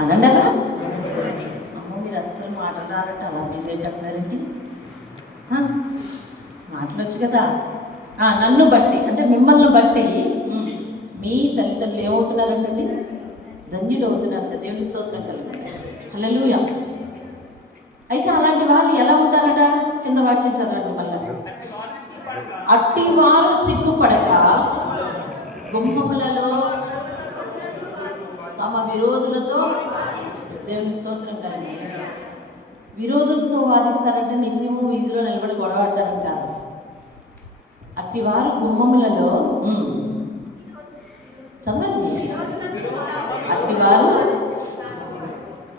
అనండి అలా. అమ్మ మీరు అస్సలు మాట్లాడాలంటే అలా మీరే చెప్పలేరండి. మాట్లాడచ్చు కదా. నన్ను బట్టి అంటే మిమ్మల్ని బట్టి మీ తల్లిదండ్రులు ఏమవుతున్నారంటండి? ధన్యులు అవుతున్నారంట. దేవుని స్తోత్రం కలిగి. హల్లెలూయా. అయితే అలాంటి వారు ఎలా ఉంటారట? కింద వాక్యం చదవండి మళ్ళీ. అట్టి వారు సిగ్గుపడక గుమ్మములలో తమ విరోధులతో, దేవుని స్తోత్రం కలిగి, విరోధులతో వాదిస్తారంటే నిత్యము వీధిలో నిలబడి గొడవడతారని కాదు. అట్టి వారు గుమ్మములలో చదవండి.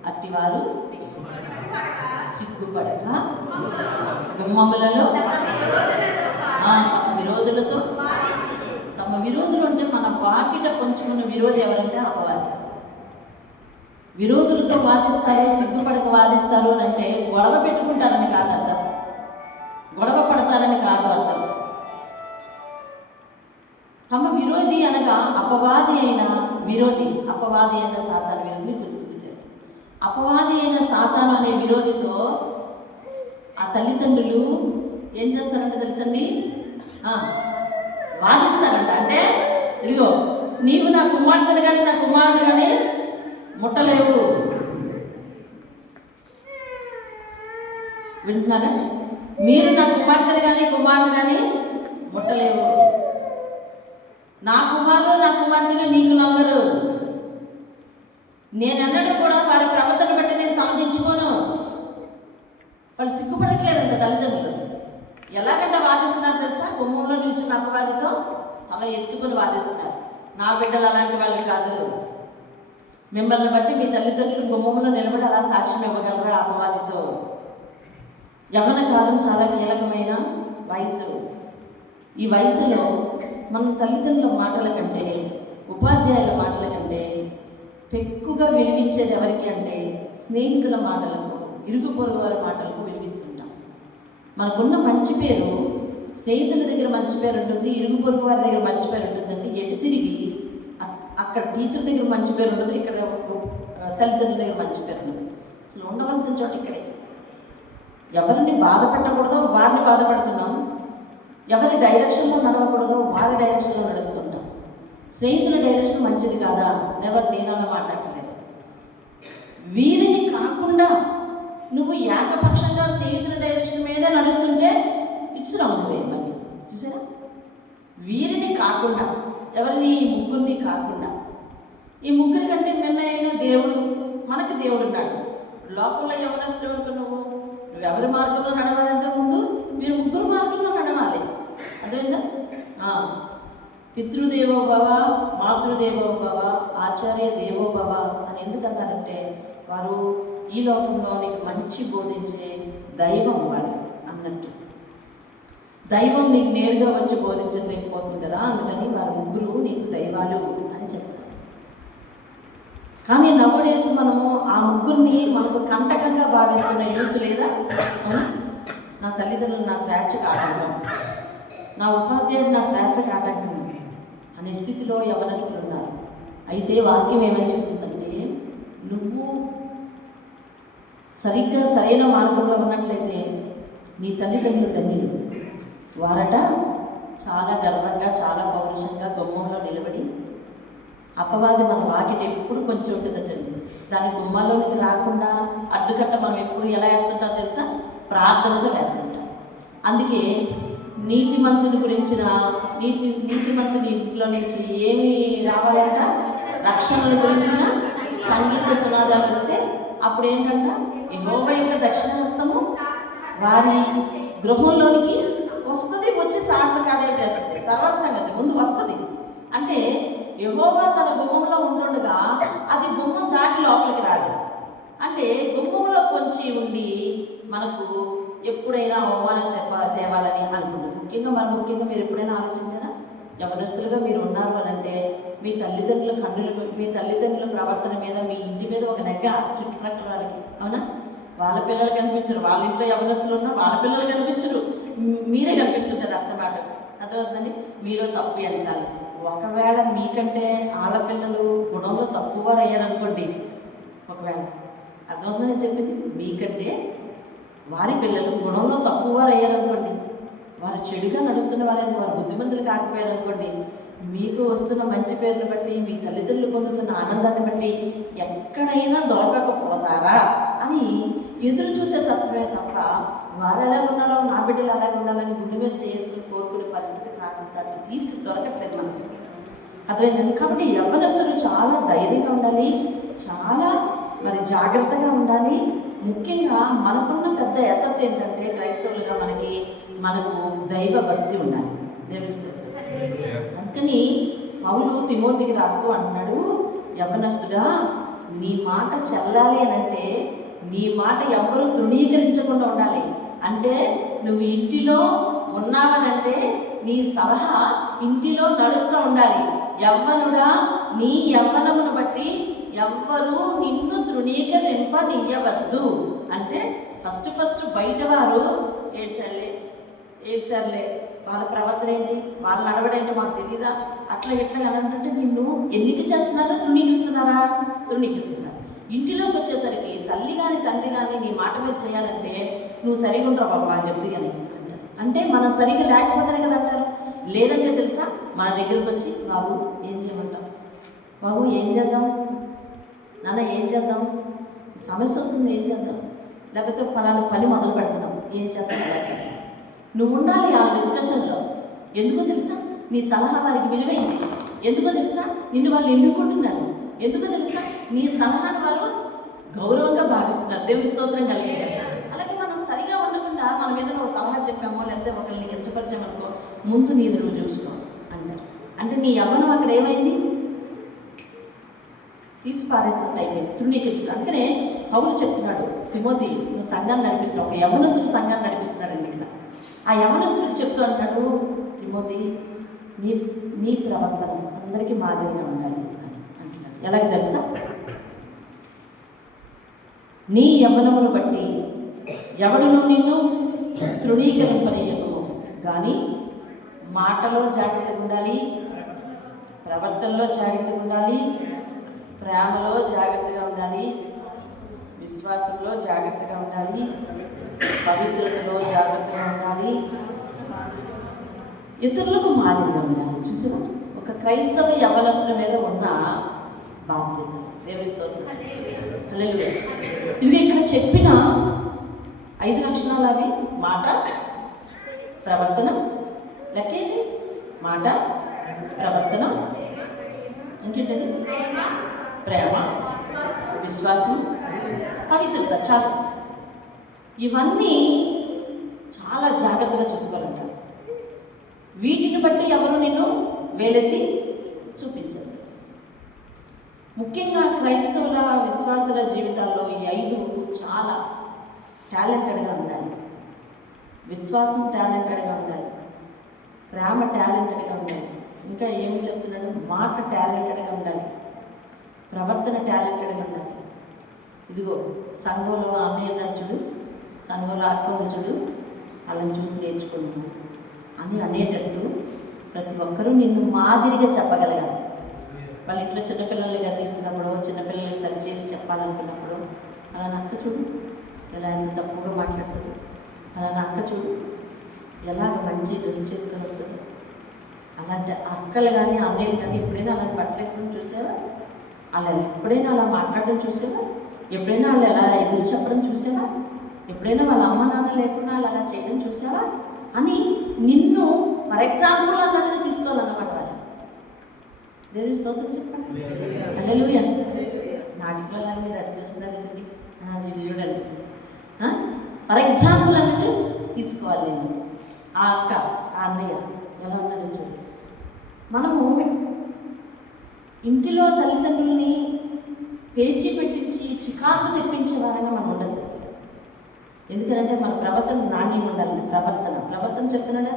అట్టివారు సిగ్గుపడక గుమ్మములలో తమ విరోధులతో, తమ విరోధులు అంటే మన వాకిట కొంచెం విరోధి ఎవరంటే అపవాది. విరోధులతో వాదిస్తారు, సిగ్గుపడక వాదిస్తారు అని అంటే గొడవ పెట్టుకుంటారని కాదు అర్థం, గొడవ పడతారని కాదు అర్థం. తమ విరోధి అనగా అపవాది అయిన విరోధి, అపవాది అయిన సాతాను విరోధి గుర్తించారు. అపవాది అయిన సాతాను అనే విరోధితో ఆ తల్లిదండ్రులు ఏం చేస్తారంటే తెలుసండి? వాదిస్తారంట. అంటే ఇదిగో నీవు నా కుమార్తెను కానీ నా కుమారుని కానీ ముట్టలేవు. వింటున్నారా? మీరు నా కుమార్తెను కానీ కుమారుని కానీ ముట్టలేవు. నా కుమారులు నా కుమార్తెలు నీకు లొంగరు. నేనన్నడూ కూడా వారి ప్రవర్తన బట్టి నేను తలదించుకోను. వాళ్ళు సిగ్గుపడట్లేదంట తల్లిదండ్రులు. ఎలాగంటే వాదిస్తున్నారు తెలుసా? గుమ్మంలో నిల్చున్న అపవాదితో తల ఎత్తుకుని వాదిస్తున్నారు. నా బిడ్డలు అలాంటి వాళ్ళు కాదు. మిమ్మల్ని బట్టి మీ తల్లిదండ్రులు గుమ్మంలో నిలబడి అలా సాక్ష్యం ఇవ్వగలరా అపవాదితో? యవ్వన కాలం చాలా కీలకమైన వయసు. ఈ వయసులో మన తల్లిదండ్రుల మాటల కంటే, ఉపాధ్యాయుల మాటల కంటే పెక్కుగా విలువించేది ఎవరికి అంటే స్నేహితుల మాటలకు, ఇరుగు పొరుగు వారి మాటలకు విలువిస్తుంటాం. మనకున్న మంచి పేరు స్నేహితుల దగ్గర మంచి పేరు ఉంటుంది, ఇరుగు పొరుగు వారి దగ్గర మంచి పేరు ఉంటుందండి. ఎటు తిరిగి అక్కడ టీచర్ దగ్గర మంచి పేరు ఉండదు, ఇక్కడ తల్లిదండ్రుల దగ్గర మంచి పేరు ఉండదు. అసలు ఉండవలసిన చోట ఇక్కడే. ఎవరిని బాధ పెట్టకూడదో వారిని బాధపడుతున్నాం, ఎవరి డైరెక్షన్లో నడవకూడదో వారి డైరెక్షన్లో నడుస్తుంటాం. స్నేహితుల డైరెక్షన్ మంచిది కాదా? నెవర్, నేను అలా మాట్లాడలేదు. వీరిని కాకుండా నువ్వు ఏకపక్షంగా స్నేహితుల డైరెక్షన్ మీద నడుస్తుంటే ఇట్స్ రాంగ్ వే. మళ్ళీ చూసారా? వీరిని కాకుండా, ఎవరిని? ఈ ముగ్గురిని కాకుండా. ఈ ముగ్గురి కంటే మిన్నైన దేవుడు, మనకి దేవుడు ఉన్నాడు. లోకంలో యవనస్తుడు నువ్వెవరి మార్గంలో నడవాలంటే ముందు మీరు ముగ్గురు మార్గంలో నడవాలి. అదేందా? పితృదేవో భవ, మాతృదేవో భవ, ఆచార్య దేవో భవ అని ఎందుకన్నారంటే వారు ఈ లోకంలో నీకు మంచి బోధించే దైవం వాడు అన్నట్టు. దైవం నీకు నేరుగా వచ్చి బోధించలేకపోతుంది కదా, అందుకని వారు ముగ్గురు నీకు దైవాలు అని చెప్పారు. కానీ నవ్వడేసి మనము ఆ ముగ్గురిని మనకు కంటకంగా భావిస్తున్న యూత్ లేదా? నా తల్లిదండ్రులు నా స్వేచ్ఛకు ఆటంకం, నా ఉపాధ్యాయుడు నా స్వేచ్ఛకు ఆటంకం అనే స్థితిలో యవనస్తులు ఉన్నారు. అయితే వాక్యం ఏమని చెప్తుందంటే, నువ్వు సరిగ్గా సరైన మార్గంలో ఉన్నట్లయితే నీ తల్లిదండ్రులు ధన్యులు. వారట చాలా గర్వంగా, చాలా పౌరుషంగా గుమ్మంలో నిలబడి, అపవాది మన వాకిట ఎప్పుడు కొంచెం ఉంటుందటండి, దాని గుమ్మాల్లోనికి రాకుండా అడ్డుకట్ట మనం ఎప్పుడు ఎలా వేస్తుంటామో తెలుసా? ప్రార్థనతో వేస్తుంటాం. అందుకే నీతిమంతుని గురించిన నీతిమంతుని ఇంట్లో నుంచి ఏమి రావాలంట? రక్షణల గురించిన సంగీత సునాదాలు వస్తే అప్పుడు ఏంటంట? యెహోవా యొక్క దక్షిణహస్తము వారి గృహంలోనికి వస్తుంది, వచ్చి సాహసకార్యాలు చేస్తుంది. తర్వాత సంగతి ముందు వస్తుంది. అంటే యెహోవా తన గుమ్మంలో ఉంటుండగా అది గుమ్మం దాటి లోపలికి రాదు. అంటే గుమ్మంలో కొంచెం ఉండి మనకు ఎప్పుడైనా అవమానం తేవాలని అనుకుంటారు. ముఖ్యంగా మీరు ఎప్పుడైనా ఆలోచించారా? యవనస్తులుగా మీరు ఉన్నారు అని అంటే మీ తల్లిదండ్రుల ప్రవర్తన మీద, మీ ఇంటి మీద ఒక నెగ్గ చుట్టుపక్కల వాళ్ళకి, అవునా? వాళ్ళ పిల్లలు కనిపించరు. వాళ్ళ ఇంట్లో యవనస్తులు ఉన్నా వాళ్ళ పిల్లలు కనిపించరు, మీరే కనిపిస్తుంటారు అస్తమాట. అర్థమవుతుందండి? మీరు తప్పు ఎంచాలి. ఒకవేళ మీకంటే ఆడపిల్లలు గుణంలో తక్కువ అయ్యారనుకోండి, ఒకవేళ అర్థమవుతుందని నేను చెప్పింది. మీకంటే వారి పిల్లలు గుణంలో తక్కువ వారు అయ్యారనుకోండి, వారు చెడుగా నడుస్తున్న వారని, వారు బుద్ధిమంతులు కాకపోయారనుకోండి, మీకు వస్తున్న మంచి పేరుని బట్టి, మీ తల్లిదండ్రులు పొందుతున్న ఆనందాన్ని బట్టి ఎక్కడైనా దొరకకపోతారా అని ఎదురు చూసే తత్వమే తప్ప, వారు ఎలా ఉన్నారో నా బిడ్డలు అలాగే ఉండాలని గుండె మీద చేసుకుని కోరుకునే పరిస్థితి కాదు. దానికి తీర్పు దొరకట్లేదు మనసుకి. అర్థమైందండి. కాబట్టి యవ్వనస్తులు చాలా ధైర్యంగా ఉండాలి, చాలా మరి జాగ్రత్తగా ఉండాలి. ముఖ్యంగా మనకున్న పెద్ద ఎసెట్ ఏంటంటే క్రైస్తవులుగా మనకు దైవ భక్తి ఉండాలి. దేవుని అందుకని పౌలు తిమోతికి రాస్తూ అంటున్నాడు, యవ్వనస్తుడా నీ మాట చెల్లాలి అని అంటే నీ మాట ఎవ్వరూ తృణీకరించకుండా ఉండాలి. అంటే నువ్వు ఇంటిలో ఉన్నావనంటే నీ సలహా ఇంటిలో నడుస్తూ ఉండాలి. యవ్వనుడా నీ యవ్వనమును బట్టి ఎవ్వరూ నిన్ను తృణీకరింపనియ్యవద్దు. అంటే ఫస్ట్ బయట వారు ఏడ్సారులే వాళ్ళ ప్రవర్తన ఏంటి, వాళ్ళ నడవడేంటి మాకు తెలీదా, అట్లా ఎట్లా అని అంటుంటే నిన్ను ఎన్నిక చేస్తున్నారో తృణీకరిస్తున్నారు. ఇంటిలోకి వచ్చేసరికి తల్లి కానీ తండ్రి కానీ నీ మాట మీద చేయాలంటే నువ్వు సరిగా ఉంటావు బాబు అని చెప్తే కానీ అంటారు. అంటే మనం సరిగ్గా లేకపోతేనే కదా అంటారు. లేదంటే తెలుసా, మన దగ్గరికి వచ్చి బాబు ఏం చేయమంటావు, బాబు ఏం చేద్దాం, నాన్న ఏం చేద్దాం, సమస్య వస్తుంది ఏం చేద్దాం, లేకపోతే ఫలానా పని మొదలు పెడుతున్నాం ఏం చేద్దాం, అలా చేద్దాం. నువ్వు ఉండాలి ఆ డిస్కషన్లో. ఎందుకో తెలుసా, నీ సలహా వారికి విలువైంది. ఎందుకో తెలుసా, నిన్ను వాళ్ళు ఎన్నుకుంటున్నారు. ఎందుకో తెలుసా, నీ సలహాను వారు గౌరవంగా భావిస్తున్నారు. దేవుని స్తోత్రం కలిగే. అలాగే మనం సరిగా ఉండకుండా మన మీద నువ్వు సలహా చెప్పామో లేకపోతే ఒకరిని కించపరిచామనుకో, ముందు నీది నువ్వు చూసుకో అంటారు. అంటే నీ యవ్వనం అక్కడ ఏమైంది, తీసి పారేసినట్టు అయిపోయింది, తృణీకరించు. అందుకనే పౌలు చెప్తున్నాడు, తిమోతి నువ్వు సంఘాన్ని నడిపిస్తున్నావు, ఒక యవ్వనస్తుడు సంఘాన్ని నడిపిస్తున్నాడండి ఇక్కడ. ఆ యవ్వనస్తుడికి చెప్తూ అంటాడు, తిమోతి నీ ప్రవర్తన అందరికీ మాదిరిగా ఉండాలి అని అంటున్నాడు. ఎలాగ తెలుసా, నీ యవ్వనమును బట్టి ఎవడును నిన్ను తృణీకరింపనీయకు, కానీ మాటలో జాగ్రత్తగా ఉండాలి, ప్రవర్తనలో జాగ్రత్తగా ఉండాలి, ప్రేమలో జాగ్రత్తగా ఉండాలి, విశ్వాసంలో జాగ్రత్తగా ఉండాలి, పవిత్రతలో జాగ్రత్తగా ఉండాలి, ఇతరులకు మాదిరిగా ఉండాలి. చూసారా, ఒక క్రైస్తవ యవ్వనస్తుల మీద ఉన్న బాధ్యత. దేవుని స్తోత్రం. హల్లెలూయా. ఇవి ఇక్కడ చెప్పిన 5 లక్షణాలు అవి: మాట, ప్రవర్తన, లెక్కేంటి, మాట, ప్రవర్తన, ఇంకేంటది, ప్రేమ, విశ్వాసం, పవిత్రత. చాలు. ఇవన్నీ చాలా జాగ్రత్తగా చూసుకోవాలంటారు. వీటిని బట్టి ఎవరు నిన్ను వేలెత్తి చూపించరు. ముఖ్యంగా క్రైస్తవుల విశ్వాసుల జీవితాల్లో ఈ 5 చాలా టాలెంటెడ్గా ఉండాలి. విశ్వాసం టాలెంటెడ్గా ఉండాలి, ప్రేమ టాలెంటెడ్గా ఉండాలి, ఇంకా ఏమి చెప్తున్నాడు, మాట టాలెంటెడ్గా ఉండాలి, ప్రవర్తన టాలెంటెడ్గా ఉండాలి. ఇదిగో సంఘంలో అన్నయ్య అన్నాడు చూడు, సంఘంలో అక్క ఉంది చూడు, వాళ్ళని చూసి నేర్చుకున్నాను అని అనేటట్టు ప్రతి ఒక్కరూ నిన్ను మాదిరిగా చెప్పగలగాలి. వాళ్ళ ఇంట్లో చిన్నపిల్లల్ని గద్దిస్తున్నప్పుడు, చిన్నపిల్లల్ని సరిచేసి చెప్పాలనుకున్నప్పుడు, అలా నా అక్క చూడు ఎలా ఎంత తక్కువగా మాట్లాడుతుంది, అలా నా అక్క చూడు ఎలాగ మంచి డ్రెస్ చేసుకొని వస్తుంది. అలాంటి అక్కలు కానీ అన్నయ్యలు కానీ ఎప్పుడైనా అలాంటి బట్టలు వేసుకొని చూసావా? అలా ఎప్పుడైనా అలా మాట్లాడడం చూసావా? ఎప్పుడైనా వాళ్ళు ఎలా ఎదురు చెప్పడం చూసావా? ఎప్పుడైనా వాళ్ళ అమ్మ నాన్న లేకుండా వాళ్ళు అలా చేయడం చూసావా అని నిన్ను ఫర్ ఎగ్జాంపుల్ అన్నట్టుగా తీసుకోవాలన్నమాట వాళ్ళు. దేవుని స్తోత్రం చెప్పండి. హల్లెలూయా. నాటికలలో మీరు అది చూస్తున్నారు చూడండి, ఇది చూడండి, ఫర్ ఎగ్జాంపుల్ అన్నట్టు తీసుకోవాలి. నేను ఆ అక్క ఆ అన్నయ్య ఎలా ఉన్నారో చూడండి. మనము ఇంటిలో తల్లిదండ్రుల్ని పేచీ పెట్టించి చికాకు తెప్పించే వారంగా మనం ఉండదు అసలు. ఎందుకంటే మన ప్రవర్తన నాణ్యం ఉండాలి. ప్రవర్తన చెప్తున్నాడా,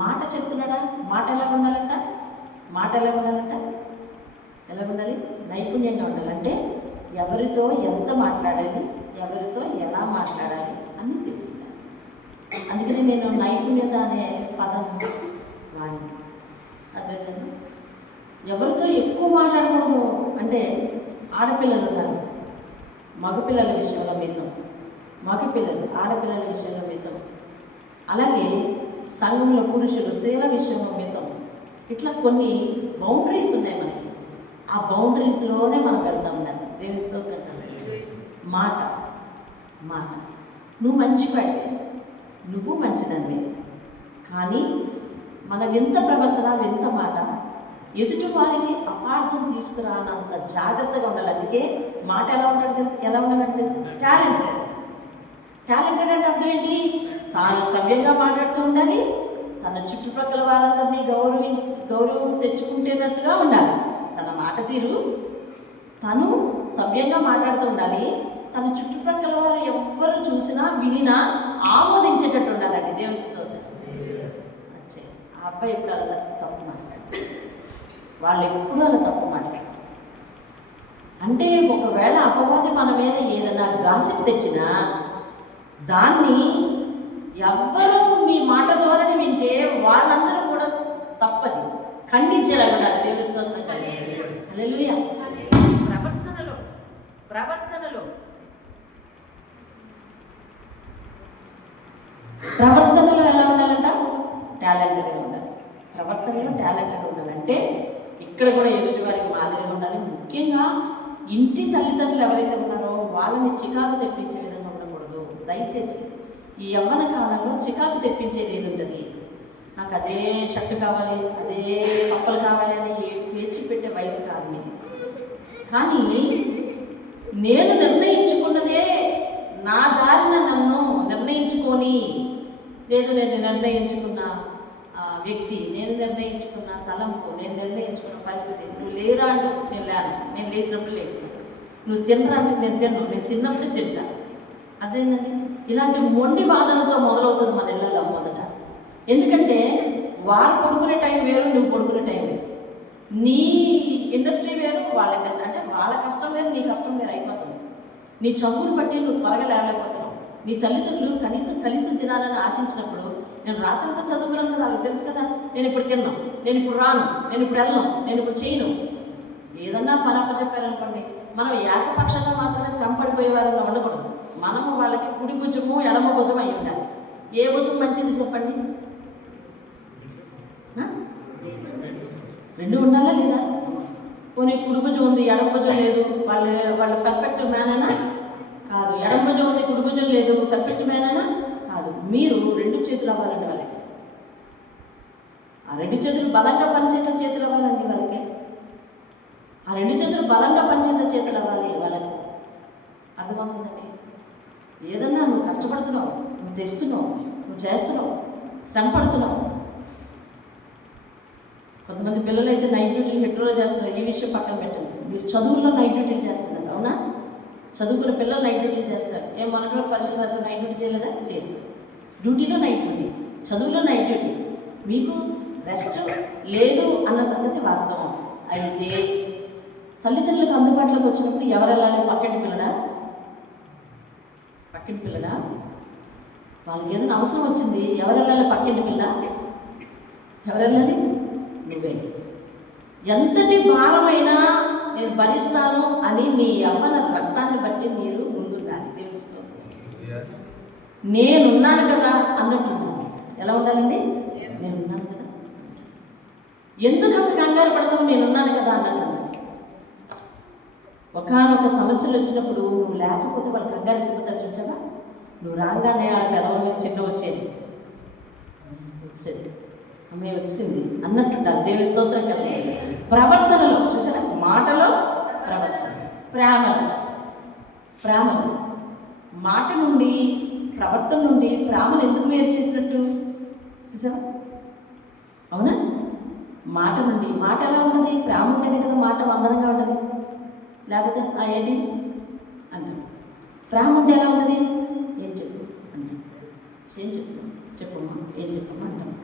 మాట చెప్తున్నాడా, మాట ఎలా ఉండాలంట, ఎలా ఉండాలి, నైపుణ్యంగా ఉండాలి. అంటే ఎవరితో ఎంత మాట్లాడాలి, ఎవరితో ఎలా మాట్లాడాలి అని తెలుసుకుంటాను. అందుకని నేను నైపుణ్యత అనే పదం వాడిని. అదేవిధంగా ఎవరితో ఎక్కువ మాట్లాడకూడదు. అంటే ఆడపిల్లలు ఉన్నారు, మగపిల్లల విషయంలో మితం, మగపిల్లలు ఆడపిల్లల విషయంలో మితం, అలాగే సంఘంలో పురుషులు స్త్రీల విషయంలో మితం. ఇట్లా కొన్ని బౌండరీస్ ఉన్నాయి మనకి. ఆ బౌండరీస్లోనే మనం వెళ్తా ఉన్నాం. దేవుని స్తోత్రం. మాట మాట నువ్వు మంచివాడి, నువ్వు మంచిదానివే, కానీ మన వింత ప్రవర్తన వింత మాట ఎదుటి వారికి అపార్థం తీసుకురానంత జాగ్రత్తగా ఉండాలి. అందుకే మాట ఎలా ఉంటాడు తెలుసు, ఎలా ఉండాలంటే తెలుసు, టాలెంటెడ్. టాలెంటెడ్ అంటే అర్థం ఏంటి? తాను సవ్యంగా మాట్లాడుతూ ఉండాలి, తన చుట్టుప్రక్కల వారందరినీ గౌరవం తెచ్చుకుంటేనట్టుగా ఉండాలి. తన మాట తీరు, తను సవ్యంగా మాట్లాడుతూ ఉండాలి, తన చుట్టుప్రక్కల వారు ఎవ్వరు చూసినా వినినా ఆమోదించేటట్టు ఉండాలండి. దేవునికి స్తోత్రం. వచ్చే ఆ అబ్బాయి ఎప్పుడు అలా తప్పు మాట్లాడారు, వాళ్ళు ఎప్పుడు అలా తప్పు మాట్లాడారు అంటే, ఒకవేళ అపవాది మన మీద ఏదైనా గాసిప్ తెచ్చినా దాన్ని ఎవ్వరూ మీ మాట ద్వారానే వింటే వాళ్ళందరూ కూడా తప్పది ఖండించేలా ఉండాలి. దేవుని స్తోత్రం. హల్లెలూయా. ప్రవర్తనలో ఎలా ఉండాలంట? టాలెంటెడ్గా ఉండాలి. ప్రవర్తనలో టాలెంటెడ్గా ఉండాలంటే ఇక్కడ కూడా ఎదుటి వారికి మాదిరిగా ఉండాలి. ముఖ్యంగా ఇంటి తల్లిదండ్రులు ఎవరైతే ఉన్నారో వాళ్ళని చికాకు తెప్పించే విధంగా ఉండకూడదు. దయచేసి ఈ యవ్వన కాలంలో చికాకు తెప్పించేది ఏది ఉంటుంది, నాకు అదే షర్ట్ కావాలి, అదే పప్పలు కావాలి అని పేచి పెట్టే వయసు కాదు మీది. కానీ నేను నిర్ణయించుకున్నదే నా దారిన నన్ను నిర్ణయించుకొని, లేదు నేను నిర్ణయించుకున్న వ్యక్తి, నేను నిర్ణయించుకున్న తలంపు, నేను నిర్ణయించుకున్న పరిస్థితి, నువ్వు లేరా అంటే నేను లేను, నేను లేచినప్పుడు లేస్తాను, నువ్వు తినరా అంటే నేను తిన్నాను, నేను తిన్నప్పుడు తింటాను. అదేంటండి? ఇలాంటి మొండి వాదనతో మొదలవుతుంది మన ఇళ్ళల్లో మొదట. ఎందుకంటే వారు పడుకునే టైం వేరు, నువ్వు పడుకునే టైం వేరు, నీ ఇండస్ట్రీ వేరు, వాళ్ళ ఇండస్ట్రీ, అంటే వాళ్ళ కష్టం వేరు, నీ కష్టం వేరు అయిపోతుంది. నీ చదువులు బట్టి నువ్వు త్వరగా లేవలేకపోతున్నావు. నీ తల్లిదండ్రులు కనీసం కలిసి తినాలని ఆశించినప్పుడు, నేను రాత్రంతా చదువుకున్నాను కదా, వాళ్ళకి తెలుసు కదా, నేను ఇప్పుడు తిన్నాను, నేను ఇప్పుడు రాను, నేను ఇప్పుడు వెళ్ళను, నేను ఇప్పుడు చేయను. ఏదన్నా పని అప్పచెప్పారనుకోండి, మనం ఏకపక్షంగా మాత్రమే శ్రమ పడిపోయే వారిలో ఉండకూడదు. మనము వాళ్ళకి కుడి భుజము ఎడమ భుజం అయి ఉండాలి. ఏ భుజం మంచిది చెప్పండి? రెండు ఉండాలా లేదా? పోనీ కుడి భుజం ఉంది ఎడమ భుజం లేదు, వాళ్ళ పర్ఫెక్ట్ మ్యాన్ అయినా కాదు. ఎడమ భుజం ఉంది కుడి భుజం లేదు, పర్ఫెక్ట్ మ్యాన్ అయినా కాదు. మీరు రెండు చేతులు అవ్వాలండి వాళ్ళకి. ఆ రెండు చేతులు బలంగా పనిచేసే చేతులు అవ్వాలండి వాళ్ళకి. ఆ రెండు చేతులు బలంగా పనిచేసే చేతులు అవ్వాలి వాళ్ళకి. అర్థమవుతుందండి? ఏదన్నా నువ్వు కష్టపడుతున్నావు, నువ్వు తెస్తున్నావు, నువ్వు చేస్తున్నావు, శ్రమ పడుతున్నావు. కొంతమంది పిల్లలు అయితే నైట్ డ్యూటీలు మెట్రోలో చేస్తున్నారు. ఈ విషయం పక్కన పెట్టండి. మీరు చదువుల్లో నైట్ డ్యూటీలు చేస్తున్నారు, అవునా? చదువుకున్న పిల్లలు నైట్ డ్యూటీలు చేస్తారు. ఏం మనలో పరిశుభ్ర నైట్ డ్యూటీ చేయలేదా? చేసి డ్యూటీలో నైట్ డ్యూటీ, చదువులో నైట్ డ్యూటీ, మీకు రెస్ట్ లేదు అన్న సంగతి వాస్తవం. అయితే తల్లిదండ్రులకు అందుబాటులోకి వచ్చినప్పుడు ఎవరు వెళ్ళాలి? పక్కింటి పిల్లడా? పక్కింటి పిల్లడా? వాళ్ళకి ఏదైనా అవసరం వచ్చింది, ఎవరు వెళ్ళాలి? పక్కింటి పిల్ల. ఎవరు వెళ్ళాలి? నువ్వే. ఎంతటి భారమైనా నేను భరిస్తాను అని మీ యవ్వన రక్తాన్ని బట్టి మీరు ముందుండాలి. తెలుస్తూ నేనున్నాను కదా అన్నట్టుండాలి. ఎలా ఉండాలండి? నేనున్నాను కదా. ఎందుకు అంత కంగారు పడతావు? నేనున్నాను కదా అన్నట్టు. ఒకనొక సమస్యలు వచ్చినప్పుడు నువ్వు లేకపోతే వాళ్ళు కంగారు ఎత్తుకుతారు. చూసావా? నువ్వు రాగానే ఆ పెదవుల మీద చిన్న వచ్చేది అమ్మాయి వచ్చింది అన్నట్టుండాలి. దేవుని స్తోత్రం కలిగి ప్రవర్తనలో చూసారా? మాటలో ప్రవర్తన, ప్రేమలో మాట నుండి, ప్రవర్తన నుండి ప్రేమను ఎందుకు వేరు చేసినట్టు చూసావా? అవునా? మాట నుండి, మాట ఎలా ఉంటుంది? ప్రేమ ఉంటేనే కదా మాట వందనంగా ఉంటుంది. లేకపోతే ఏంటి అంటారు. ప్రేమ ఉంటే ఎలా ఉంటుంది? ఏం చెప్పు అంటారు. ఏం చెప్తాం? చెప్పమ్మా, ఏం చెప్పమ్మా అంటాం.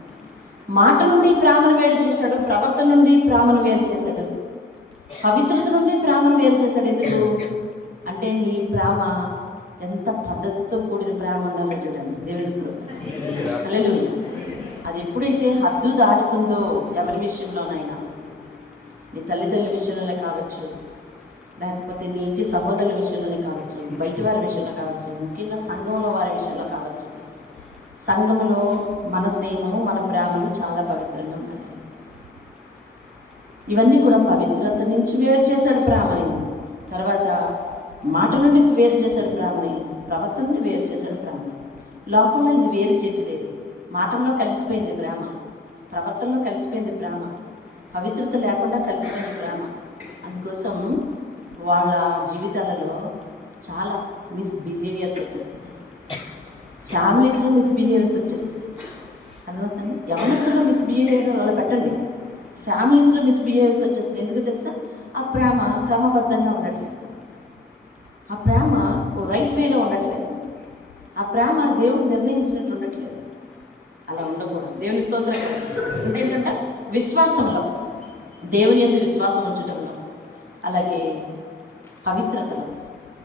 మాట నుండి ప్రేమను వేరు చేశాడు, ప్రవర్తన నుండి ప్రేమను వేరు చేశాడు, పవిత్రత నుండి ప్రేమను వేరు చేశాడు. ఎందుకు అంటే నీ ప్రేమ ఎంత పద్ధతితో కూడిన ప్రేమ ఉండాలో చూడండి. దేవుని స్తోత్రం. హల్లెలూయా. అది ఎప్పుడైతే హద్దు దాటుతుందో ఎవరి విషయంలోనైనా, నీ తల్లిదండ్రుల విషయంలో కావచ్చు, లేకపోతే నీ ఇంటి సహోదరుల విషయంలోనే కావచ్చు, బయటి వారి విషయంలో కావచ్చు, ముఖ్యంగా సంఘంలో వారి విషయంలో కావచ్చు. సంఘంలో మన స్నేహము, మన ప్రేమలు చాలా పవిత్రంగా ఉన్నాయి. ఇవన్నీ కూడా పవిత్రత నుంచి వేరు చేశాడు ప్రేమని. తర్వాత మాట నుండి వేరు చేశాడు ప్రేమని, ప్రవర్తన నుండి వేరు చేశాడు ప్రేమని. లోకంలో ఇది వేరు చేసేది. మాటల్లో కలిసిపోయింది ప్రేమ, ప్రవర్తనలో కలిసిపోయింది ప్రేమ, పవిత్రత లేకుండా కలిసిపోయింది ప్రేమ. అందుకోసం వాళ్ళ జీవితాలలో చాలా మిస్బిహేవియర్స్ వచ్చేస్తాయి, ఫ్యామిలీస్లో మిస్బిహేవియర్స్ వచ్చేస్తాయి. అర్థమవుతుంది? యవనస్తుల్లో మిస్బిహేవియర్ అలా పెట్టండి, ఫ్యామిలీస్లో మిస్బిహేవియర్స్ వచ్చేస్తాయి. ఎందుకు తెలుసా? ఆ ప్రేమ క్రమబద్ధంగా ఉండట్లేదు, ఆ ప్రేమ రైట్ వేలో ఉండట్లేదు, ఆ ప్రేమ దేవుడు నిర్ణయించినట్టు ఉండట్లేదు. అలా ఉండకూడదు. దేవుని స్తోత్రం. అంటే ఏంటంటే విశ్వాసంలో, దేవుని యందు విశ్వాసం ఉంచటంలో, అలాగే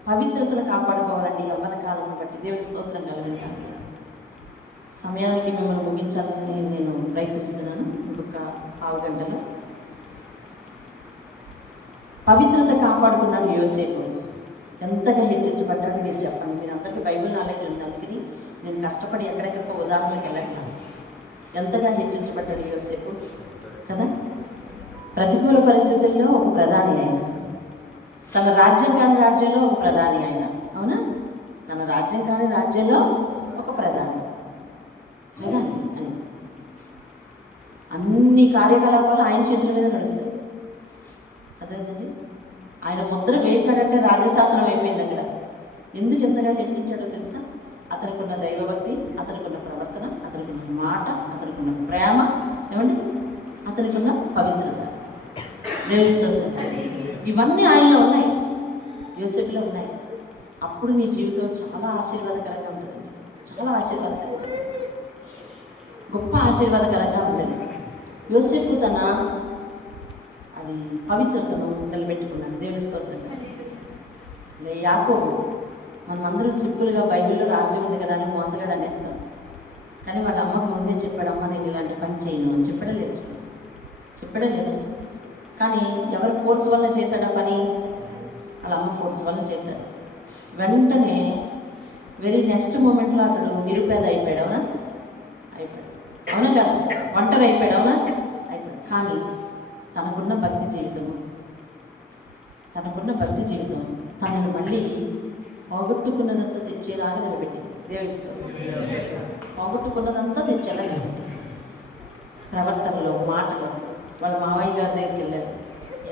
పవిత్రతను కాపాడుకోవాలండి యవ్వన కాలం బట్టి. దేవుని స్తోత్రం కలగడానికి సమయానికి మిమ్మల్ని ముగించాలని నేను ప్రయత్నిస్తున్నాను. ఇంకొక పావుగంటలో పవిత్రత కాపాడుకున్నాడు యోసేపు. ఎంతగా హెచ్చరించబడ్డాడు మీరు చెప్పండి. మీరు అందరికీ బైబిల్ నాలెడ్జ్ ఉంది, అందుకని నేను కష్టపడి ఎక్కడెక్కడికో ఉదాహరణకి వెళ్ళట్లేదు. ఎంతగా హెచ్చరించబడ్డాడు యోసేపు కదా. ప్రతికూల పరిస్థితుల్లో ఒక ప్రధాని ఆయన, తన రాజ్యం కాని రాజ్యంలో ఒక ప్రధాని ఆయన. అవునా? తన రాజ్యం కాని రాజ్యంలో ఒక ప్రధాని ఆయన. అన్ని కార్యకలాపాలు ఆయన చేతుల మీద నడుస్తాయి. అదేంటండి, ఆయన ముద్ర వేశాడంటే రాజ్యశాసనం అయిపోయింది అక్కడ. ఎందుకు ఎంతగా హెచ్చించాడో తెలుసా? అతనికి ఉన్న దైవభక్తి, అతనికి ఉన్న ప్రవర్తన, అతనికి ఉన్న మాట, అతనికి ఉన్న ప్రేమ, ఏమండి, అతనికి ఉన్న పవిత్రత. దేవుని ఇవన్నీ ఆయనలో ఉన్నాయి, యోసేపులో ఉన్నాయి. అప్పుడు నీ జీవితం చాలా ఆశీర్వాదకరంగా ఉంటుందండి, చాలా ఆశీర్వాదకరంగా, గొప్ప ఆశీర్వాదకరంగా ఉంటుంది. యోసేపు తన అది పవిత్రతను నిలబెట్టుకున్నాడు. దేవుని స్తోత్రం. యాకోబు, మనం అందరూ సింపుల్గా బైబిల్లో రాసి ఉంది కదా అని మోసగాడు అనేస్తాం. కానీ వాడు అమ్మకు ముందే చెప్పాడు, అమ్మ నేను ఇలాంటి పని చేయను అని చెప్పడం లేదు. కానీ ఎవరు ఫోర్స్ వల్ల చేశాడు ఆ పని? వాళ్ళ అమ్మ ఫోర్స్ వల్ల చేశాడు. వెంటనే వెరీ నెక్స్ట్ మూమెంట్లో అతడు నిరుపేద అయిపోయాడు. అవునా కాదు? ఒంటరి అయిపోయాడు. అవునా? అయిపోయాడు. కానీ తనకున్న భక్తి జీవితం తనను మళ్ళీ పోగొట్టుకున్నదంతా తెచ్చేలాగా నిలబెట్టింది. దేవుడిస్తుంది. పోగొట్టుకున్నదంతా తెచ్చేలా నిలబెట్టింది. ప్రవర్తనలో, మాటలో. వాళ్ళ మావయ్య గారి దగ్గరికి వెళ్ళారు.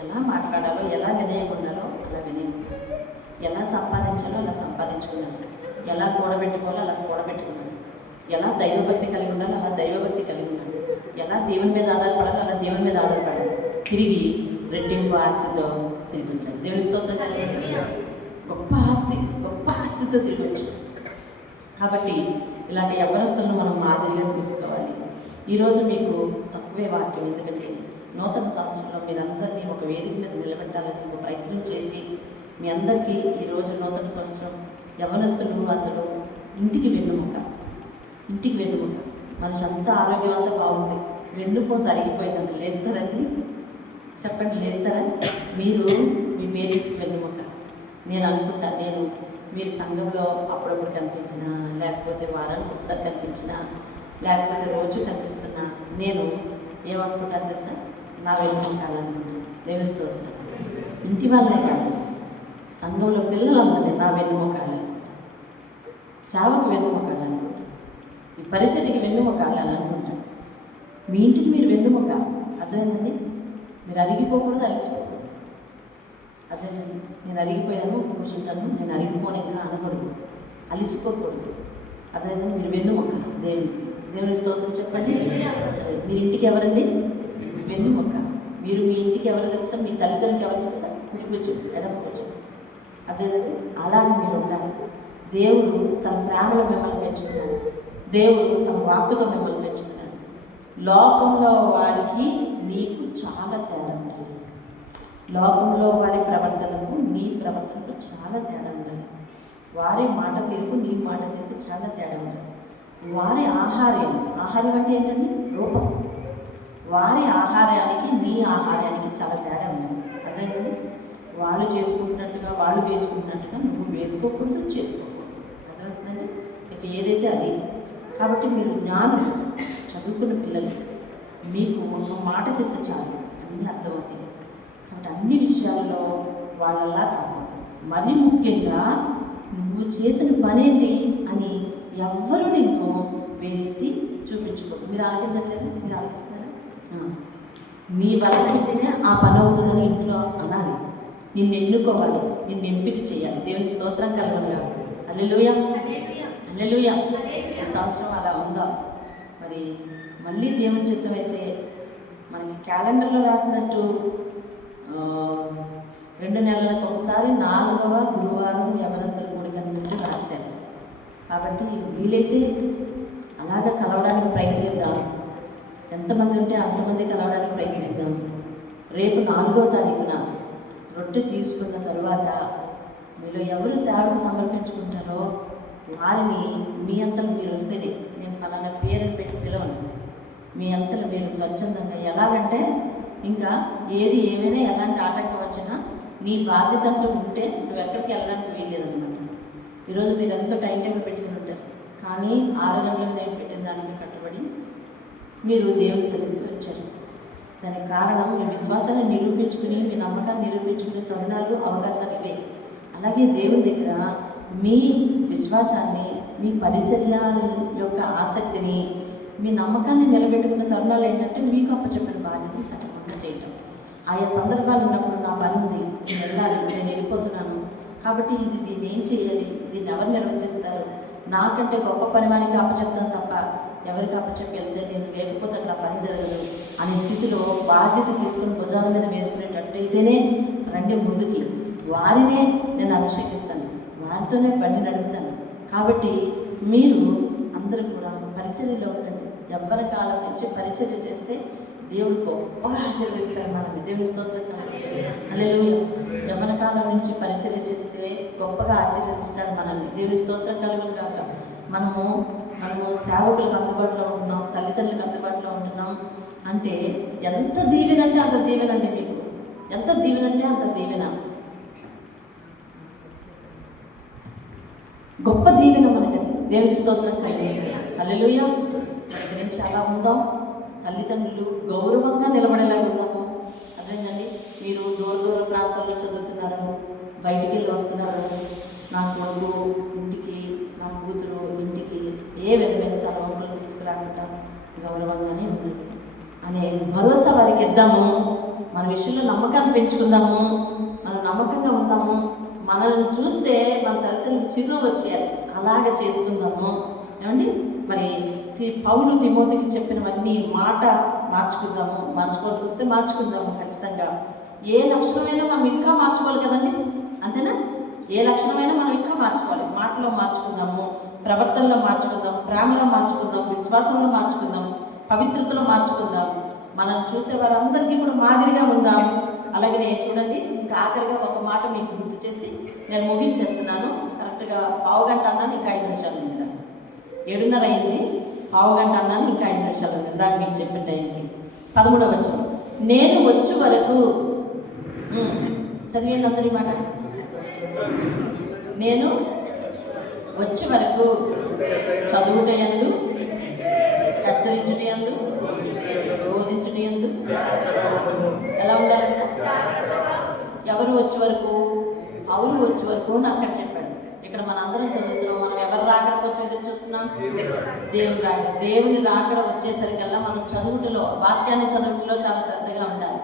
ఎలా మాట్లాడాలో, ఎలా వినయం ఉండాలో అలా వినయం, ఎలా సంపాదించాలో అలా సంపాదించుకున్నాడు, ఎలా కూడబెట్టుకోవాలో అలా కూడబెట్టుకున్నాడు, ఎలా దైవభక్తి కలిగి ఉండాలో అలా దైవభక్తి కలిగి ఉన్నాడు, ఎలా దేవుని మీద ఆధారపడాలో అలా దేవుని మీద ఆధారపడాలి. తిరిగి రెట్టింపు ఆస్తితో తిరిగి వచ్చాడు. దేవుని స్తోత్రం. గొప్ప ఆస్తితో తిరిగి వచ్చాడు. కాబట్టి ఇలాంటి యవ్వనస్తులను మనం మాదిరిగా తీసుకోవాలి. ఈరోజు మీకు తక్కువే వాక్యం, ఎందుకంటే నూతన సంవత్సరంలో మీరందరినీ ఒక వేదిక మీద నిలబెట్టాలని ఒక ప్రయత్నం చేసి మీ అందరికీ ఈరోజు నూతన సంవత్సరం యవ్వనస్తులు అసలు ఇంటికి వెన్నుముక. మనిషి అంతా ఆరోగ్యం అంతా బాగుంది, వెన్నుపో సరిగిపోయిందంటే లేస్తారండి? చెప్పండి, లేస్తారా? మీరు మీ పేరెంట్స్కి వెన్నుముక. నేను అనుకుంటాను, మీరు సంఘంలో అప్పుడప్పుడు కనిపించినా, లేకపోతే వారానికి ఒకసారి కనిపించినా, లేకపోతే రోజు కనిపిస్తున్నా, నేను ఏమనుకుంటాను తెలుసా? నా వెన్నుముకాలనుకుంటాను. దేవుని స్తోత్రం. ఇంటి వాళ్ళనే కాదు, సంఘంలో పిల్లలందరినీ నా వెన్నుముకాలనుకుంటాను, సేవకు వెన్నుముకాలనుకుంటాను, ఈ పరిచర్యకి వెన్నుముకాలనుకుంటాను. మీ ఇంటికి మీరు వెన్నుముక. అర్థమైందండి? మీరు అరిగిపోకూడదు, అలసిపోకూడదు. అదేనండి, నేను అరిగిపోయాను కూర్చుంటాను, నేను అరిగిపోను ఇంకా అనకూడదు, అలిసిపోకూడదు. అదేనండి, మీరు వెన్నుముక దేవుని స్తోత్రం. చెప్పండి, మీ ఇంటికి ఎవరండి వెన్నుముక? మీరు మీ ఇంటికి ఎవరు తెలుసా? మీ తల్లిదండ్రులకి ఎవరు తెలుసా? కుడి కూర్చో, ఎడమ కూర్చో. అదేనండి, అలాగే మీరు ఉండాలి. దేవుడు తన ప్రేమలో మిమ్మల్ని పెంచుతున్నాడు, దేవుడు తన వాక్కుతో మిమ్మల్ని పెంచుతున్నాడు. లోకంలో వారికి నీకు చాలా తేడా ఉంటుంది. లోకంలో వారి ప్రవర్తనకు నీ ప్రవర్తనకు చాలా తేడా ఉండాలి. వారి మాట తీర్పు నీ మాట తీర్పు చాలా తేడా ఉండాలి. వారి ఆహార్యం అంటే ఏంటండి? రూపం. వారి ఆహార్యానికి నీ ఆహార్యానికి చాలా తేడా ఉంది. అదేంటండి? వాళ్ళు చేసుకుంటున్నట్టుగా వాళ్ళు వేసుకుంటున్నట్టుగా నువ్వు వేసుకోకూడదు, చేసుకోకూడదు. అర్థమవుతుందంటే ఇక ఏదైతే అది. కాబట్టి మీరు జ్ఞానం చదువుకున్న పిల్లలు మీకు ఒక మాట చెప్తే చాలు అన్నీ అర్థమవుతాయి. కాబట్టి అన్ని విషయాల్లో వాళ్ళలా కాకూడదు. మరీ ముఖ్యంగా నువ్వు చేసిన పనేంటి అని ఎవ్వరూ నిన్ను వేరెత్తి చూపించుకోదు. మీరు ఆలోచించట్లేదు? మీరు ఆలోచిస్తున్నారా? నీ వల్లైతేనే ఆ పని అవుతుందని ఇంట్లో అనాలి. నిన్ను ఎన్నుకోవాలి, నిన్ను ఎంపిక చేయాలి. దేవునికి స్తోత్రం కలగాలి. హల్లెలూయా, హల్లెలూయా. ఈ సంవత్సరం అలా ఉందా? మరి మళ్ళీ దేవుని చిత్తం అయితే మనకి క్యాలెండర్లో రాసినట్టు 2 నెలలకు ఒకసారి 4వ గురువారం యవనస్తుల కూడిక అన్నట్టు రాశారు. కాబట్టి వీలైతే అలాగా కలవడానికి ప్రయత్నిద్దాం. ఎంతమంది ఉంటే అంతమంది కలవడానికి ప్రయత్నిద్దాం. రేపు 4వ తారీఖున రొట్టె తీసుకున్న తరువాత మీలో ఎవరు సేవకు సమర్పించుకుంటారో వారిని మీ అంతలు మీరు వస్తేనే, నేను పలానా పేరుని పెట్టి పిలవను, మీ అంతలు మీరు స్వచ్ఛందంగా. ఎలాగంటే ఇంకా ఏది ఏమైనా ఎలాంటి ఆటంకం వచ్చినా నీ బాధ్యత అంటూ ఉంటే నువ్వు ఎక్కడికి వెళ్ళడానికి వీల్లేదన్నమాట. ఈరోజు మీరు ఎంతో టైం టేబుల్ పెట్టుకుని ఉంటారు, కానీ 6 గంటలకు నేను పెట్టిన దానికి కట్టుబడి మీరు దేవుని సన్నిధికి వచ్చారు. దానికి కారణం మీ విశ్వాసాన్ని నిరూపించుకుని, మీ నమ్మకాన్ని నిరూపించుకునే తరుణాలు, అవకాశాలు ఇవే. అలాగే దేవుని దగ్గర మీ విశ్వాసాన్ని, మీ పరిచర్య యొక్క ఆసక్తిని, మీ నమ్మకాన్ని నిలబెట్టుకున్న తరుణాలు ఏంటంటే మీకు అప్పచెప్పిన బాధ్యతను సక్రమంగా చేయటం. ఆయా సందర్భాలు ఉన్నప్పుడు నా పని ఉంది, నేను వెళ్ళాలి, నేను వెళ్ళిపోతున్నాను, కాబట్టి దీన్ని ఏం చేయాలి, దీన్ని ఎవరు నిర్వర్తిస్తారు, నాకంటే గొప్ప పని వానికి అప్పచెప్తాను తప్ప ఎవరికి అప్పచెప్పి వెళ్తే నేను లేకపోతే అక్కడ పని జరగదు అనే స్థితిలో బాధ్యత తీసుకుని భుజాల మీద వేసుకునేటట్టు అయితేనే రండి ముందుకి. వారినే నేను అభిషేకిస్తాను, వారితోనే బండి నడుపుతాను. కాబట్టి మీరు అందరూ కూడా పరిచర్యలో ఉండండి. యవ్వన కాలం నుంచి పరిచర్య చేస్తే దేవుడు గొప్పగా ఆశీర్వదిస్తాడు మనల్ని. దేవుని స్తోత్రం. హల్లెలూయా. యవ్వన కాలం నుంచి పరిచర్య చేస్తే గొప్పగా ఆశీర్వదిస్తాడు మనల్ని. దేవుని స్తోత్రం కలుగును గాక. మనము సేవకులకు అందుబాటులో ఉంటున్నాం, తల్లిదండ్రులకు అందుబాటులో ఉంటున్నాం అంటే ఎంత దీవెన అంటే అంత దీవెన అండి. మీకు ఎంత దీవెన అంటే అంత దీవెన, గొప్ప దీవెన మనకది. దేవునికి స్తోత్రం కలుగును. హల్లెలూయా. మనకి నుంచి అలా ఉందాం, తల్లిదండ్రులు గౌరవంగా నిలబడేలాగా ఉందాము. అదేంటండి, మీరు దూర ప్రాంతాల్లో చదువుతున్నారు, బయటికి వెళ్ళి వస్తున్నారు, నా కొడుకు ఇంటికి, నా కూతురు ఇంటికి ఏ విధమైన తలవంపులు తీసుకురాకుండా గౌరవంగానే ఉంటుంది అనే భరోసా వారికి ఇద్దాము. మన విషయంలో నమ్మకాన్ని పెంచుకుందాము, మనం నమ్మకంగా ఉందాము. మనల్ని చూస్తే మన తల్లిదండ్రులు చిరునవ్వు వచ్చేయాలి, అలాగే చేసుకుందాము. ఏమండి, మరి పౌలు తిమోతికి చెప్పినవన్నీ మాట మార్చుకుందాము. మార్చుకోవాల్సి వస్తే మార్చుకుందాము ఖచ్చితంగా. ఏ లక్షణమైనా మనం ఇంకా మార్చుకోవాలి కదండి, అంతేనా? ఏ లక్షణమైనా మనం ఇంకా మార్చుకోవాలి. మాటలో మార్చుకుందాము, ప్రవర్తనలో మార్చుకుందాం, ప్రేమలో మార్చుకుందాం, విశ్వాసంలో మార్చుకుందాం, పవిత్రతలో మార్చుకుందాం. మనం చూసే వారందరికీ కూడా మాదిరిగా ఉందాం. అలాగే చూడండి, ఇంకా ఆఖరిగా ఒక మాట మీకు గుర్తు చేసి నేను ముగించేస్తున్నాను. కరెక్ట్గా 1/2 గంట అన్నాను, ఇంకా 5 నిమిషాలు ఉంది. 7:30 అయింది, 1/2 గంట అన్నాను, ఇంకా 5 నిమిషాలు ఉంది. ఇందాక మీకు చెప్పిన టైంకి 13వ వచనం, నేను వచ్చు వరకు. చదివేయండి అందరి మాట. నేను వచ్చే వరకు చదువుటయందు, హెచ్చరించుటయందు, బోధించుటయందు ఎలా ఉండాలంట? ఎవరు వచ్చే వరకు? పౌలు వచ్చే వరకు అని అక్కడ చెప్పాడు. ఇక్కడ మనందరం చదువుతున్నాం. మనం ఎవరు రాకడ కోసం ఎదురు చూస్తున్నాం? దేవుని రాకడ. దేవుని రాకడ వచ్చేసరికల్లా మనం చదువుటలో, వాక్యాన్ని చదువుటలో చాలా శ్రద్ధగా ఉండాలి.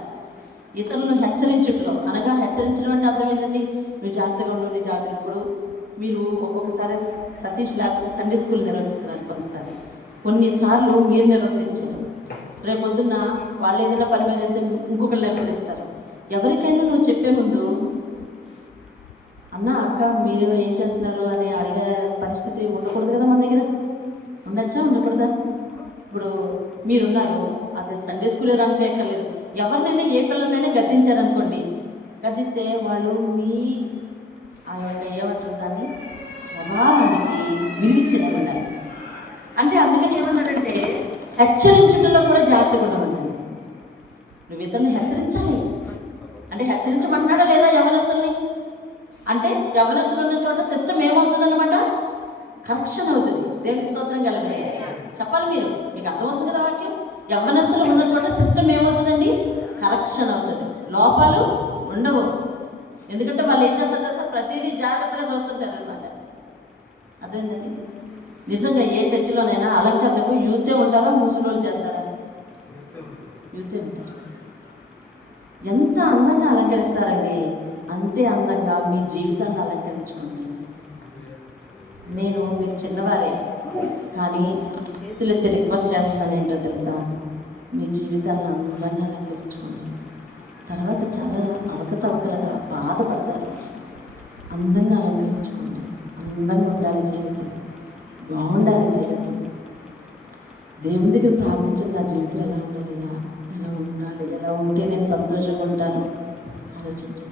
ఇతరులను హెచ్చరించుటలో, అనగా హెచ్చరించడం అంటే అర్థం ఏంటండి? నువ్వు జాగ్రత్తగా ఉండు, నీ జాగ్రత్తగా. ఇప్పుడు మీరు ఒక్కొక్కసారి సతీష్ లేకపోతే సండే స్కూల్ నిర్వహిస్తున్నారు, కొన్నిసార్లు మీరు నిర్వర్తించారు. రేపు పొద్దున్న వాళ్ళు ఏదైనా పని మీద అయితే ఇంకొకరు నిర్వర్తిస్తారు. ఎవరికైనా నువ్వు చెప్పే ముందు అన్న, అక్క, మీరు ఏం చేస్తున్నారు అని అడిగే పరిస్థితి ఉండకూడదు కదా మన దగ్గర. ఉండొచ్చా, ఉండకూడదా? ఇప్పుడు మీరున్నారు, అది సండే స్కూల్ రన్ చేయక్కర్లేదు. ఎవరినైనా ఏ పిల్లలైనా గద్దించారనుకోండి, గద్దిస్తే వాళ్ళు మీ ఆ యొక్క ఏమంటారు దాన్ని, స్వభావానికి విలువించినట్టు. అంటే అందుకని ఏమన్నాడంటే హెచ్చరించడంలో కూడా జాగ్రత్తగా ఉండమన్నాడు. నువ్వు ఇతరులను హెచ్చరించాలి, అంటే హెచ్చరించమంటున్నాడా లేదా యవనస్తుల్ని? అంటే యవనస్తులు ఉన్న చోట సిస్టమ్ ఏమవుతుంది అనమాట? కరెక్షన్ అవుతుంది. దేవునికి స్తోత్రం కలగదు. చెప్పాలి మీరు, మీకు అర్థమవుతుంది కదా వాక్యం. యవ్వనస్తులు ఉన్న చోట సిస్టమ్ ఏమవుతుందండి? కరెక్షన్ అవుతుంది. లోపాలు ఉండవు. ఎందుకంటే వాళ్ళు ఏం చేస్తారు తెలుసా? ప్రతిదీ జాగ్రత్తగా చూస్తుంటారు అనమాట. అదేంటండి, నిజంగా ఏ చర్చిలోనైనా అలంకరణకు యూతే ఉంటారో ముసలోళ్ళు చేస్తారా? యూతే ఉంటారు. ఎంత అందంగా అలంకరిస్తారండి, అంతే అందంగా మీ జీవితాన్ని అలంకరించుకోండి. నేను మీరు చిన్నవారే కానీ చేతులెత్తి రిక్వెస్ట్ చేస్తున్నాను ఏంటో తెలుసా? మీ జీవితాన్ని అందంగా అలంకరించుకోండి. తర్వాత చాలా అవకతవకలుగా బాధపడతారు. అందంగా అలంకరించుకోండి. అందంగా ఉండాలి జీవితం, బాగుండాలి జీవితం. దేవుని దగ్గర ప్రార్థించిన నా జీవితం ఎలా ఉండాలి, ఎలా ఉండాలి, ఎలా ఉంటే నేను సంతోషంగా ఉంటాను ఆలోచించండి.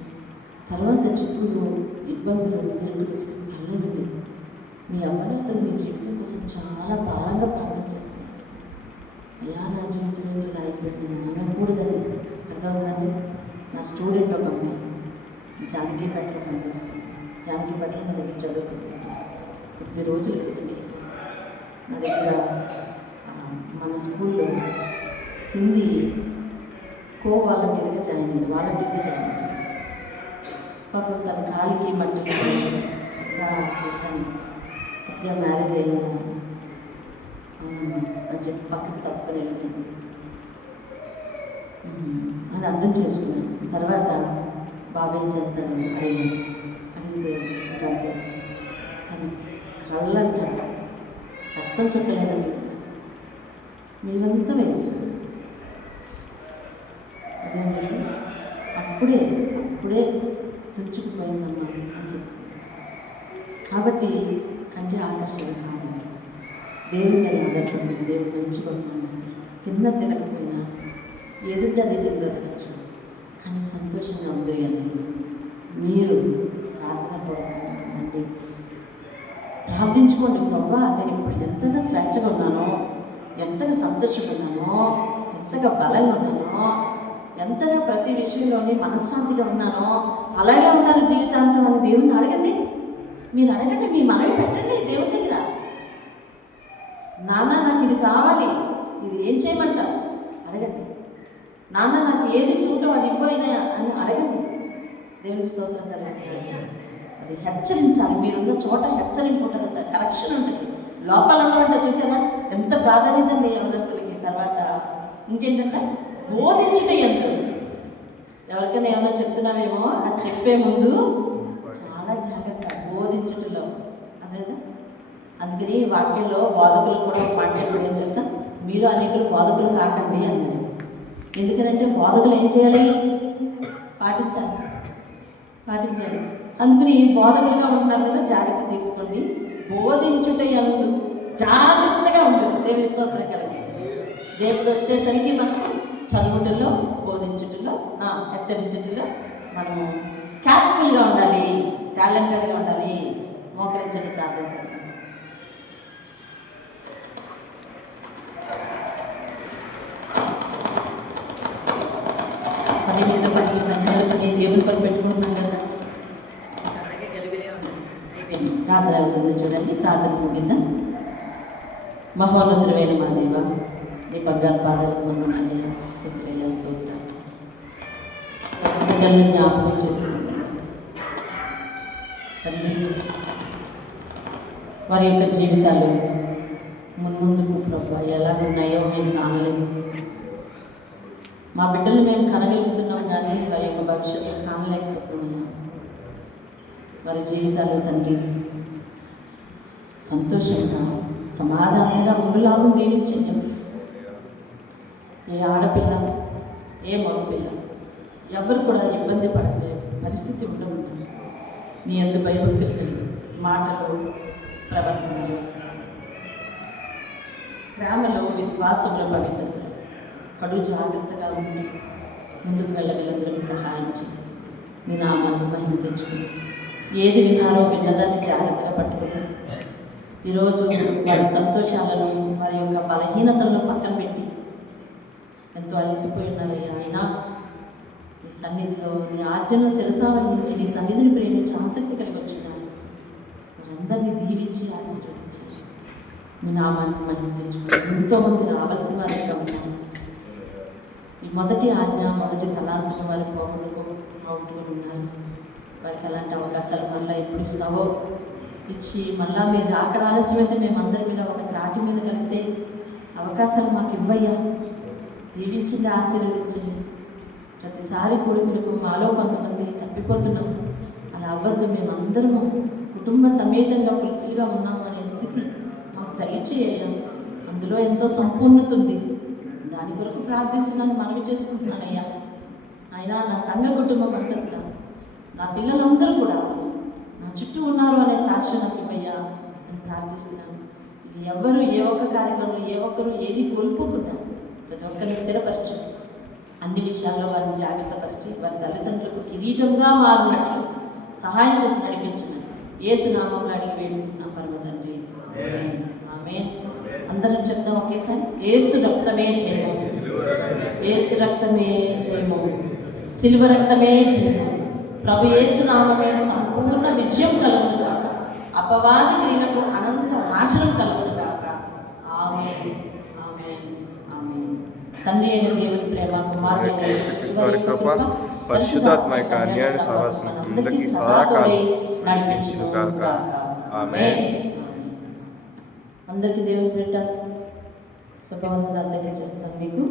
తర్వాత చిక్కులు, ఇబ్బందులు, ఇరుకులు వస్తే వెళ్ళవండి. మీ యవ్వనస్తులు మీ జీవితం కోసం చాలా భారంగా ప్రార్థన చేసుకున్నారు. అయ్యా నా జీవితం ఏంటి ఇలా అయిపోయింది అనకూడదండి. అర్థమవుతుందండి. నా స్టూడెంట్ ఒక అమ్మాయి జానకీపేటలో పనిచేస్తుంది. జానకీపేటలో నా దగ్గర చదువుకుంటాను. కొద్ది రోజుల క్రితమే నా దగ్గర మన స్కూల్లో హిందీ వాలంటీర్గా జాయిన్ అయింది. పాపం తన కాలికి మట్టిగా చూశాను. సత్య మ్యారేజ్ అయిందా అని చెప్పి పక్కకి తప్పుకొని వెళ్ళిపోయింది అని అర్థం చేసుకున్నాను. తర్వాత బాబు ఏం చేస్తాను అడిగితే ఇంకంతే తన కళ్ళంట రక్తం చుట్టలేదండి. నీవంతా వేసు అదేంటంటే అప్పుడే తుంచుకుపోయిందమ్మా అని చెప్తుంది. కాబట్టి కంటి ఆకర్షణ కాదు, దేవుని మీద ఆగట్లేదు. దేవుడు మంచి బహుమానిస్తాడు. తినకపోయినా ఎదుట అది తినవచ్చు, కానీ సంతోషంగా ఉంది అని మీరు ప్రార్థన పూర్వకండి ప్రార్థించుకోండి. ప్రభా నేను ఇప్పుడు ఎంతగా స్వేచ్ఛగా ఉన్నానో, ఎంతగా సంతోషంగా ఉన్నానో, ఎంతగా బలంగా ఉన్నానో, ఎంతగా ప్రతి విషయంలోని మనశ్శాంతిగా ఉన్నానో అలాగే ఉండాలి జీవితాంతం అని దేవుని అడగండి. మీరు అడగండి, మీ మనవి పెట్టండి దేవుని దగ్గర. నాన్న నాకు ఇది కావాలి, ఇది ఏం చేయమంటావు అడగండి. నాన్న నాకు ఏది సూటో అది ఇవ్వైనా అని అడగండి. దేవుని స్తోత్రం కలగాలి. అది హెచ్చరించాలి. మీరున్న చోట హెచ్చరింపు ఉంటుందంట, కరెక్షన్ ఉంటుంది. లోపాలు ఉండవంట. చూసారా ఎంత ప్రాధాన్యత అండి యవనస్తులకి. తర్వాత ఇంకేంటంటే బోధించుట యందు. ఎవరికైనా ఏమైనా చెప్తున్నామేమో అది చెప్పే ముందు చాలా జాగ్రత్త బోధించుటలో. అదేదా అందుకని వాక్యంలో బోధకులు కూడా ఒక మాట చెప్పండి తెలుసా? మీరు అనేకులు బోధకులు కాకండి అన్నారు. ఎందుకంటే బోధకులు ఏం చేయాలి? పాటించాలి. అందుకని బోధకులుగా ఉంటున్నారు కదా, జాగ్రత్త తీసుకోండి. బోధించుట యందు జాగ్రత్తగా ఉంటుంది. దేవుని స్తోత్రం కలగాలి. దేవుడు వచ్చేసరికి మనకు చదువుటల్లో, బోధించుటల్లో, హెచ్చరించుటల్లో మనము క్యాపబుల్గా ఉండాలి, టాలెంటెడ్గా ఉండాలి. మోకరించండి, ప్రార్థించండి. పని మీద పని, ప్రజల పని, దేవుని పని పెట్టుకుంటున్నాం కదా, అలాగే గెలివిలే ఉండాలి. ప్రార్థన అవుతుంది చూడండి. ప్రార్థన ముగిద్దాం. మహోన్నతుడైన మా దేవ, నీ బంగారు పాదాలకు మమ్మల్ని స్తుతులయ్యా, స్తోత్రం. బిడ్డలను జ్ఞాపకం చేసుకుంటున్నాం తండ్రి. వారి యొక్క జీవితాలు మున్ముందుకు ప్రభు ఎలా ఉన్నాయో మేము కానలేము. మా బిడ్డలు మేము కనగలుగుతున్నాం కానీ వారి యొక్క భవిష్యత్తు కానలేకపోతున్నాం. వారి జీవితాలు తండ్రి సంతోషంగా, సమాధానంగా ముందులాగా దీవించండి. ఏ ఆడపిల్ల, ఏ మగపిల్ల ఎవరు కూడా ఇబ్బంది పడే పరిస్థితి ఉండదు. నీ యందు భయభక్తులు కలిగి మాటలు, ప్రవర్తనలు, ప్రేమలో, విశ్వాసంలో పవిత్రత కడు జాగ్రత్తగా ఉంది. ముందుకు వెళ్ళగలందరికీ సహాయం చేయండి. మీ నామాన్ని మహిమ తెచ్చుకుని ఏది విన్నారో విన్నదాన్ని జాగ్రత్తగా పట్టుకుంటారు. ఈరోజు వారి సంతోషాలను, వారి యొక్క బలహీనతలను పక్కన పెట్టి ఎంతో అలసిపోయి ఉన్నారయ్యా. అయినా ఈ సన్నిధిలో నీ ఆజ్ఞను శిరసావహించి నీ సన్నిధిని ప్రేమించి ఆసక్తి కలిగి వచ్చున్నాను. మీరందరినీ దీవించి ఆశీర్వదించి మీ నామానికి మహిమ తెచ్చుకుని ఎంతోమంది రావాల్సిన వారిగా ఉన్నారు. ఈ మొదటి ఆజ్ఞ మొదటి తలాంతులు వారి పోగొట్టుకుని ఉన్నారు. వారికి అలాంటి అవకాశాలు మళ్ళీ ఎప్పుడు ఇస్తావో ఇచ్చి మళ్ళా మీరు రాకడ ఆలస్యమైతే మేమందరి మీద ఒక త్రాటి మీద కలిసే అవకాశాలు మాకు ఇవ్వయ్యా. దీవించండి, ఆశీర్వదించండి. ప్రతిసారి కొడుకులకు మాలో కొంతమంది తప్పిపోతున్నాం. అలా అవ్వద్దు. మేమందరము కుటుంబ సమేతంగా ఫుల్ఫిల్గా ఉన్నాము అనే స్థితి మాకు దయచేయాలి. అందులో ఎంతో సంపూర్ణత ఉంది. దాని కొరకు ప్రార్థిస్తున్నాను, మనవి చేసుకుంటున్నానయ్యా. అయినా నా సంఘ కుటుంబం అంతా కూడా, నా పిల్లలందరూ కూడా నా చుట్టూ ఉన్నారు అనే సాక్ష్యం నాకు ఇవ్వయ్యా అని ప్రార్థిస్తున్నాను. ఎవరు ఏ ఒక్క కార్యక్రమంలో ఏ ఒక్కరు ఏది కోల్పోకుండా ప్రతి ఒక్కరిని స్థిరపరచు. అన్ని విషయాల్లో వారిని జాగ్రత్తపరిచి వారి తల్లిదండ్రులకు కిరీటంగా మారినట్లు సహాయం చేసి నడిపించమని యేసు నామములో అడిగి వేడుకుంటున్నాం పరమ తండ్రి. ఆమేన్. అందరం చెప్తాం ఒకేసారి. యేసు రక్తమే జయము, యేసు రక్తమే జయము, సిలువ రక్తమే జయము. ప్రభు యేసు నామమే సంపూర్ణ విజయం కలుగును గాక. అపవాది క్రియలకు అనంత నాశనం కలుగును గాక. ఆమేన్, ఆమేన్, ఆమేన్. తండ్రి అయిన దేవుని ప్రేమ, కుమారుడైన యేసుక్రీస్తు వారి కృప, పరిశుద్ధాత్మ యొక్క అన్యాయ సహవాసం అందరికీ సదాకాలం నడిపించును గాక. ఆమేన్. అందరికీ దేవుని పేరిట శుభవందనాలు తెలియజేస్తాను మీకు.